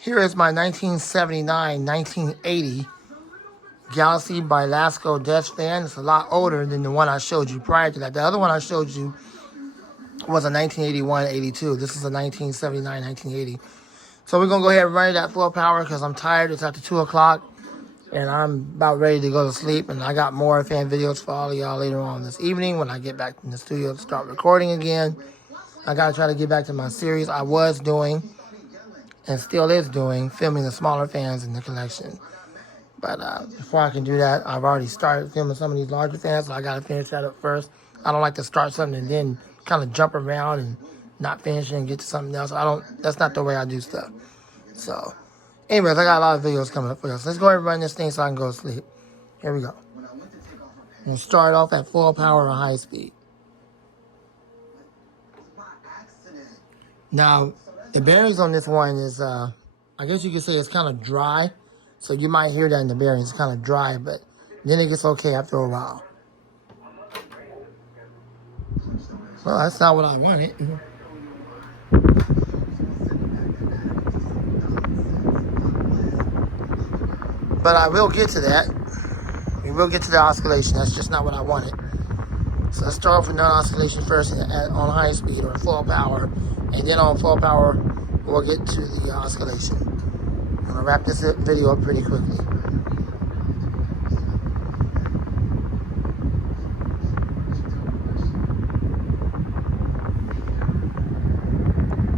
Here is my 1979-1980 Galaxy by Lasco desk fan. It's a lot older than the one I showed you prior to that. The other one I showed you was a 1981-82. This is a 1979-1980. So we're going to go ahead and run it at full power because I'm tired. It's after 2 o'clock. And I'm about ready to go to sleep. And I got more fan videos for all of y'all later on this evening when I get back in the studio to start recording again. I got to try to get back to my series I was doing and still is doing, filming the smaller fans in the collection. But before I can do that, I've already started filming some of these larger fans, so I got to finish that up first. I don't like to start something and then kind of jump around and not finish it and get to something else. That's not the way I do stuff. So, anyways, I got a lot of videos coming up for you. So let's go ahead and run this thing so I can go to sleep. Here we go. We'll start off at full power or high speed. Now, the bearings on this one is, I guess you could say it's kind of dry. So you might hear that in the bearings, it's kind of dry, but then it gets okay after a while. Well, that's not what I wanted. But I will get to that. We will get to the oscillation. That's just not what I wanted. So let's start off with non-oscillation first on high speed or full power. And then on full power, we'll get to the oscillation. I'm going to wrap this video up pretty quickly.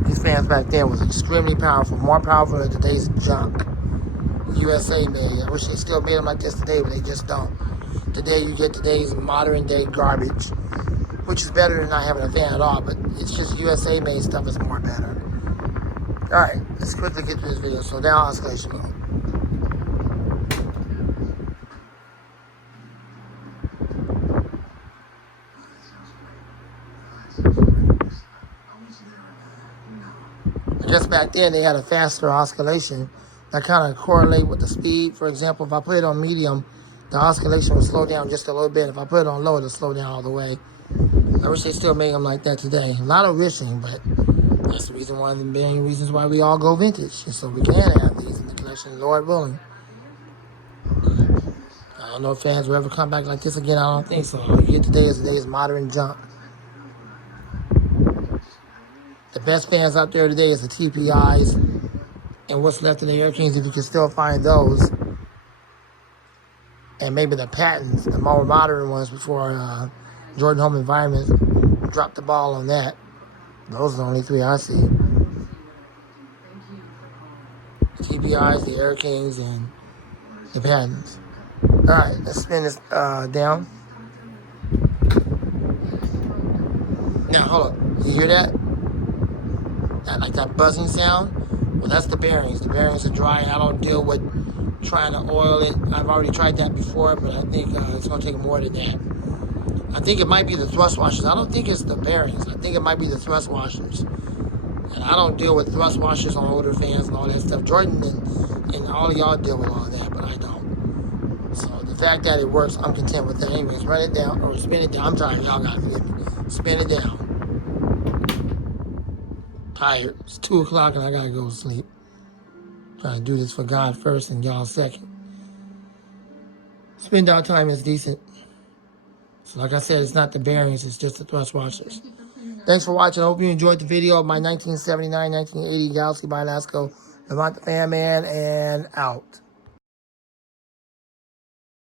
These fans back then was extremely powerful, more powerful than today's junk. USA made. I wish they still made them like this today, but they just don't. Today you get today's modern day garbage, which is better than not having a fan at all, but it's just USA made stuff is more better. Alright, let's quickly get through this video. So now oscillation mode. Just back then they had a faster oscillation that kind of correlate with the speed. For example, if I put it on medium, the oscillation will slow down just a little bit. If I put it on low, it'll slow down all the way. I wish they still make them like that today. A lot of wishing, but that's the reason, one of the main reasons why we all go vintage. So we can have these in the collection, Lord willing. I don't know if fans will ever come back like this again. I don't think so. All you get today is modern junk. The best fans out there today is the TPIs and what's left of the Air Kings, if you can still find those. And maybe the patents, the more modern ones before Jordan Home Environments dropped the ball on that. Those are the only three I see. The TPIs, the Air Kings, and the patents. Alright, let's spin this down. Now, hold on. You hear that? Like that buzzing sound? Well, that's the bearings. The bearings are dry. I don't deal with trying to oil it. I've already tried that before, but I think it's going to take more than that. I think it might be the thrust washers. I don't think it's the bearings. I think it might be the thrust washers. And I don't deal with thrust washers on older fans and all that stuff. Jordan and all of y'all deal with all that, but I don't. So the fact that it works, I'm content with that. Anyways, run it down or spin it down. I'm tired. Y'all got to forgive me. Spin it down. Tired. It's 2 o'clock and I gotta go to sleep. Trying to do this for God first and y'all second. Spin down time is decent. So like I said, it's not the bearings, it's just the thrust washers. Thanks for watching. I hope you enjoyed the video of my 1979-1980 Galaxy by Lasco. Avant the Fan Man and out.